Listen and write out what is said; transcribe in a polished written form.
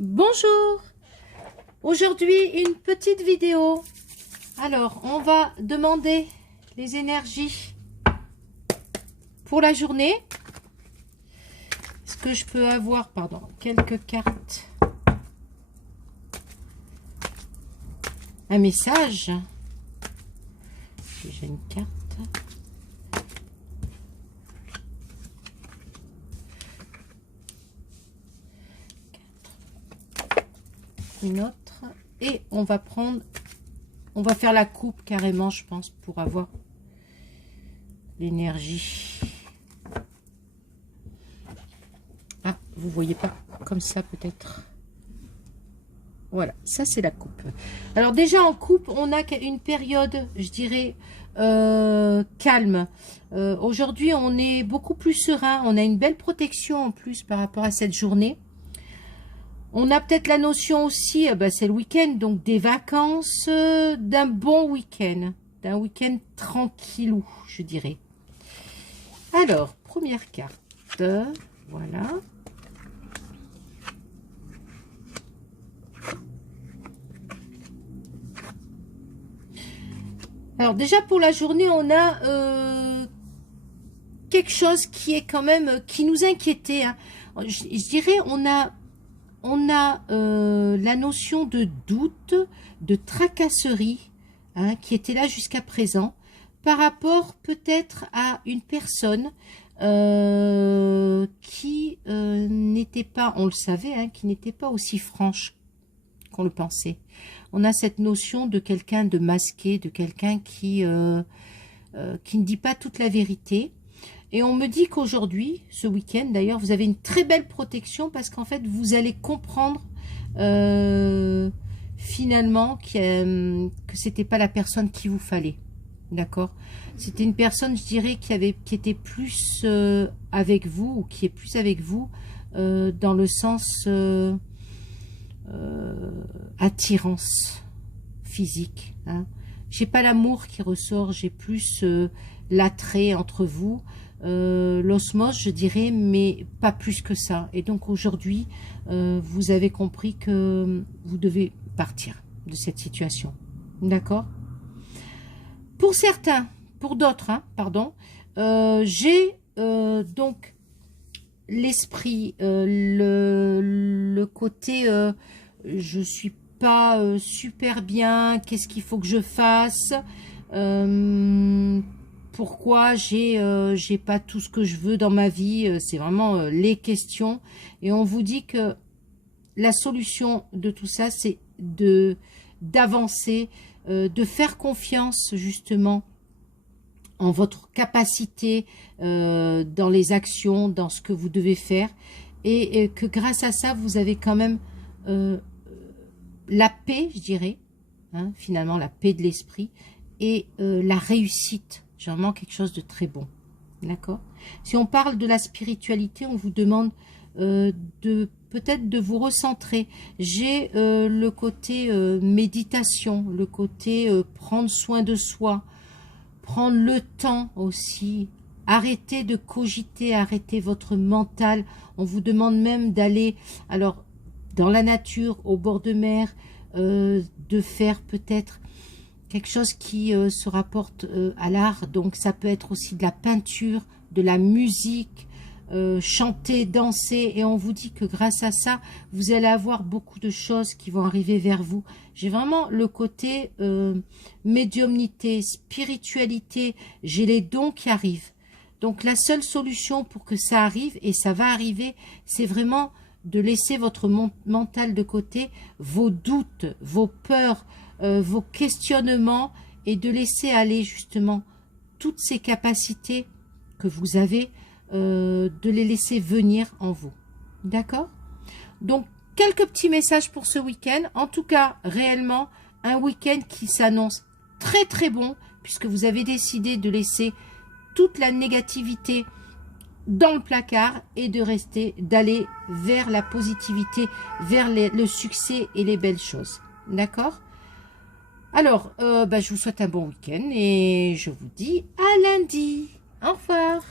Bonjour, aujourd'hui une petite vidéo. Alors, on va demander les énergies pour la journée. Est-ce que je peux avoir, quelques cartes? Un message. J'ai une carte. Une autre. Et on va faire la coupe carrément, je pense, pour avoir l'énergie. Ah, vous voyez pas comme ça peut-être. Voilà, ça c'est la coupe. Alors déjà en coupe, on a une période, je dirais, calme. Aujourd'hui, on est beaucoup plus serein. On a une belle protection en plus par rapport à cette journée. On a peut-être la notion aussi, c'est le week-end, donc des vacances, d'un bon week-end. D'un week-end tranquillou, je dirais. Alors, première carte. Voilà. Alors déjà pour la journée, on a quelque chose qui est quand même, qui nous inquiétait. Hein. Je dirais, on a la notion de doute, de tracasserie, hein, qui était là jusqu'à présent, par rapport peut-être à une personne qui n'était pas, on le savait, hein, qui n'était pas aussi franche qu'on le pensait. On a cette notion de quelqu'un de masqué, de quelqu'un qui ne dit pas toute la vérité. Et on me dit qu'aujourd'hui, ce week-end d'ailleurs, vous avez une très belle protection parce qu'en fait, vous allez comprendre finalement que c'était pas la personne qu'il vous fallait. D'accord? C'était une personne, je dirais, qui était plus avec vous, ou qui est plus avec vous dans le sens attirance physique. Hein. J'ai pas l'amour qui ressort, j'ai plus l'attrait entre vous. L'osmose, je dirais, mais pas plus que ça. Et donc aujourd'hui, vous avez compris que vous devez partir de cette situation. D'accord? Pour certains, pour d'autres, hein, pardon, j'ai donc l'esprit, le côté je suis pas super bien, qu'est-ce qu'il faut que je fasse, pourquoi j'ai pas tout ce que je veux dans ma vie, c'est vraiment les questions. Et on vous dit que la solution de tout ça, c'est d'avancer, de faire confiance justement en votre capacité dans les actions, dans ce que vous devez faire, et que grâce à ça, vous avez quand même la paix, je dirais, hein, finalement la paix de l'esprit, et la réussite. Vraiment quelque chose de très bon. D'accord? Si on parle de la spiritualité, on vous demande peut-être de vous recentrer. J'ai le côté méditation, le côté prendre soin de soi, prendre le temps aussi, arrêtez de cogiter, arrêtez votre mental. On vous demande même d'aller alors dans la nature, au bord de mer, de faire peut-être quelque chose qui se rapporte à l'art. Donc ça peut être aussi de la peinture, de la musique, chanter, danser, et on vous dit que grâce à ça, vous allez avoir beaucoup de choses qui vont arriver vers vous. J'ai vraiment le côté médiumnité, spiritualité, j'ai les dons qui arrivent. Donc la seule solution pour que ça arrive, et ça va arriver, c'est vraiment de laisser votre mental de côté, vos doutes, vos peurs, vos questionnements, et de laisser aller justement toutes ces capacités que vous avez, de les laisser venir en vous. D'accord? Donc, quelques petits messages pour ce week-end. En tout cas, réellement, un week-end qui s'annonce très très bon, puisque vous avez décidé de laisser toute la négativité dans le placard et d'aller vers la positivité, vers le succès et les belles choses. D'accord? Alors, je vous souhaite un bon week-end et je vous dis à lundi. Au revoir.